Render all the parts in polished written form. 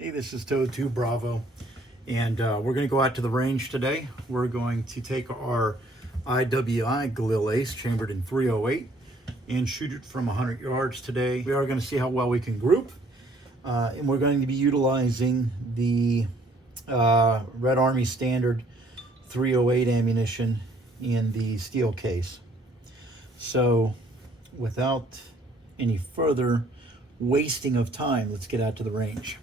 Hey, this is Toad 2 Bravo, and we're going to go out to the range today. We're going to take our IWI Galil Ace chambered in 308 and shoot it from 100 yards today. We are going to see how well we can group, and we're going to be utilizing the Red Army Standard 308 ammunition in the steel case. So without any further wasting of time, let's get out to the range.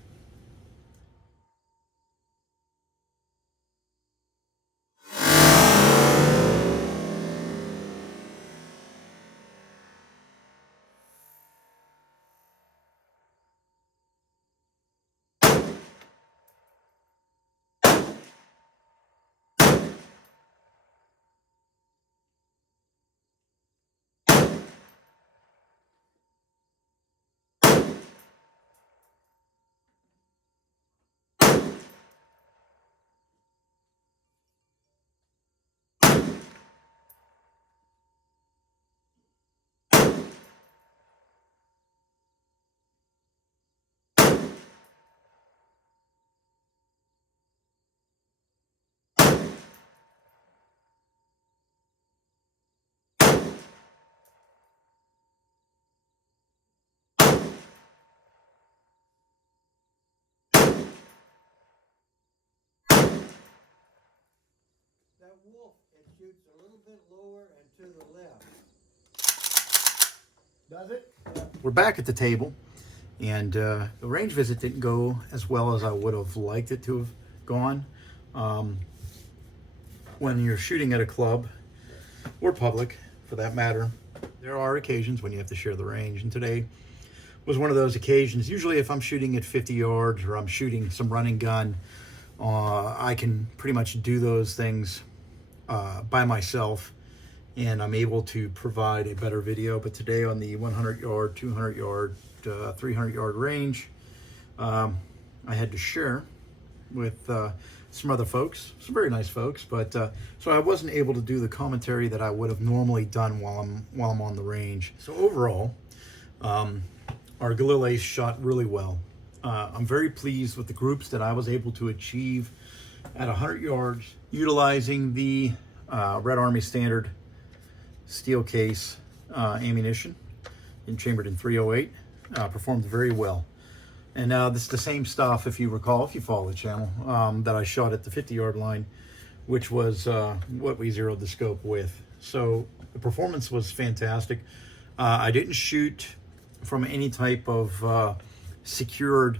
That wolf, it shoots a little bit lower and to the left. Does it? We're back at the table, and the range visit didn't go as well as I would have liked it to have gone. When you're shooting at a club, or public for that matter, there are occasions when you have to share the range, and today was one of those occasions. Usually if I'm shooting at 50 yards or I'm shooting some running gun, I can pretty much do those things by myself, and I'm able to provide a better video. But today on the 100 yard, 200 yard, 300 yard range, I had to share with some other folks, some very nice folks, but so I wasn't able to do the commentary that I would have normally done while I'm on the range. So overall, our Galil Ace shot really well. I'm very pleased with the groups that I was able to achieve at 100 yards utilizing the Red Army Standard steel case ammunition chambered in 308. Performed very well. And this is the same stuff, if you recall, if you follow the channel, that I shot at the 50-yard line, which was what we zeroed the scope with. So the performance was fantastic. I didn't shoot from any type of secured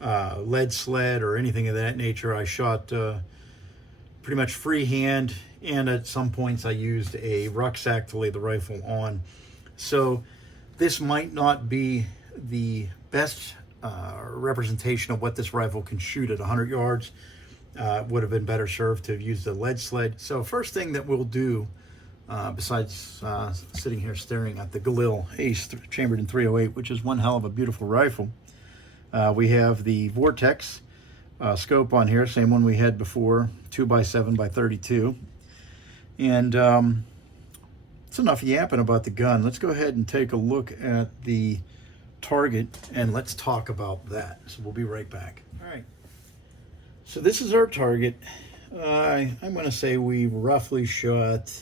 lead sled or anything of that nature. I shot pretty much freehand, and at some points I used a rucksack to lay the rifle on. So this might not be the best representation of what this rifle can shoot at 100 yards. Would have been better served to have used a lead sled. So first thing that we'll do, besides sitting here staring at the Galil Ace chambered in 308, which is one hell of a beautiful rifle, we have the Vortex scope on here, same one we had before, 2x7x32. And it's enough yapping about the gun. Let's go ahead and take a look at the target and let's talk about that. So we'll be right back. All right. So this is our target. I'm going to say we roughly shot,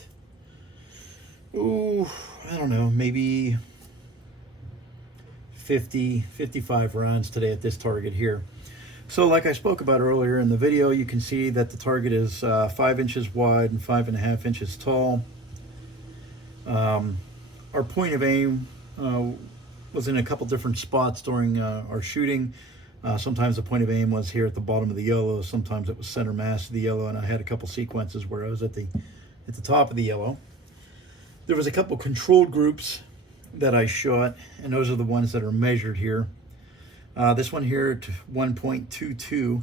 I don't know, maybe 55 rounds today at this target here. So like I spoke about earlier in the video, you can see that the target is 5 inches wide and 5.5 inches tall. Our point of aim was in a couple different spots during our shooting. Sometimes the point of aim was here at the bottom of the yellow, sometimes it was center mass of the yellow, and I had a couple sequences where I was at the top of the yellow. There was a couple controlled groups that I shot, and those are the ones that are measured here. This one here at 1.22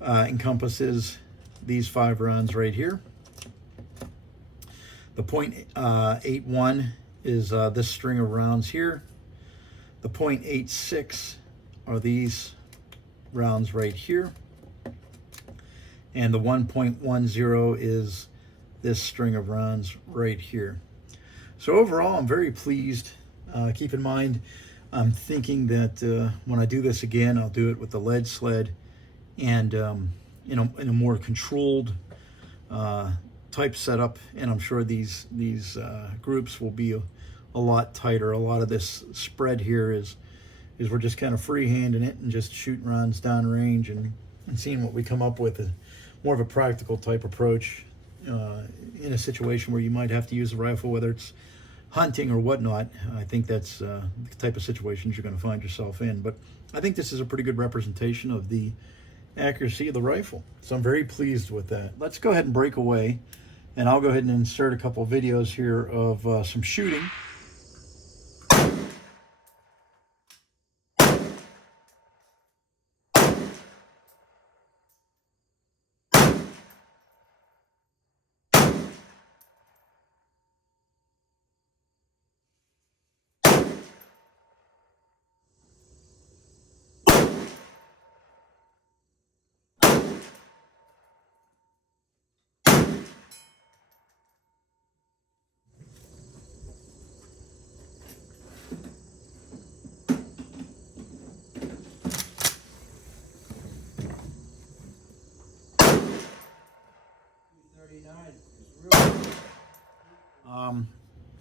encompasses these 5 rounds right here. The .81 is this string of rounds here. The .86 are these rounds right here. And the 1.10 is this string of rounds right here. So overall, I'm very pleased. Keep in mind, I'm thinking that when I do this again, I'll do it with the lead sled and in a more controlled type setup, and I'm sure these groups will be a lot tighter. A lot of this spread here is we're just kind of freehanding it and just shooting rounds downrange and seeing what we come up with. More of a practical type approach in a situation where you might have to use the rifle, whether it's hunting or whatnot. I think that's the type of situations you're going to find yourself in. But I think this is a pretty good representation of the accuracy of the rifle. So I'm very pleased with that. Let's go ahead and break away, and I'll go ahead and insert a couple of videos here of some shooting.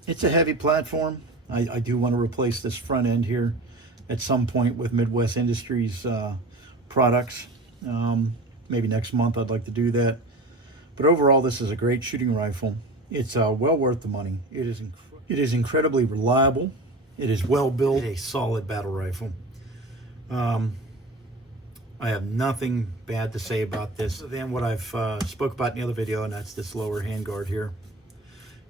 It's a heavy platform. I do want to replace this front end here at some point with Midwest Industries products. Maybe next month I'd like to do that. But overall, this is a great shooting rifle. It's well worth the money. It is incredibly reliable. It is well built. A solid battle rifle. I have nothing bad to say about this than what I've spoke about in the other video, and that's this lower handguard here.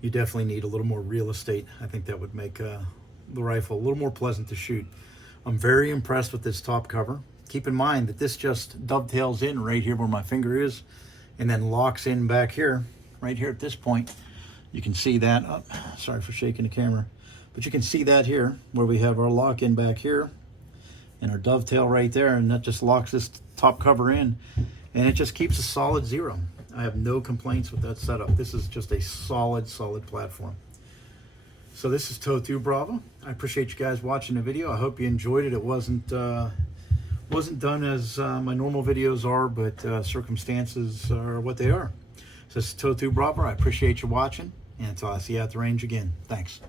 You definitely need a little more real estate. I think that would make the rifle a little more pleasant to shoot. I'm very impressed with this top cover. Keep in mind that this just dovetails in right here where my finger is and then locks in back here, right here at this point. You can see that. Oh, sorry for shaking the camera. But you can see that here where we have our lock in back here and our dovetail right there, and that just locks this top cover in, and it just keeps a solid 0. I have no complaints with that setup. This is just a solid platform. So this is Toe2 Bravo. I appreciate you guys watching the video. I hope you enjoyed it. It wasn't done as my normal videos are, but circumstances are what they are. So this is Toe2 Bravo. I appreciate you watching, and until I see you at the range again. Thanks.